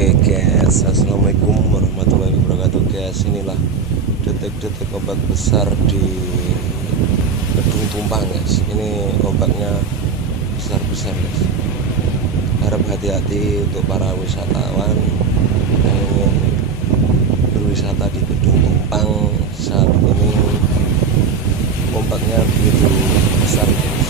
Oke guys, assalamualaikum warahmatullahi wabarakatuh guys. Inilah detik-detik ombak besar di kedung tumpang guys. Ini ombaknya besar-besar guys. Harap hati-hati untuk para wisatawan yang ingin berwisata di kedung tumpang. Saat ini ombaknya begitu besar guys.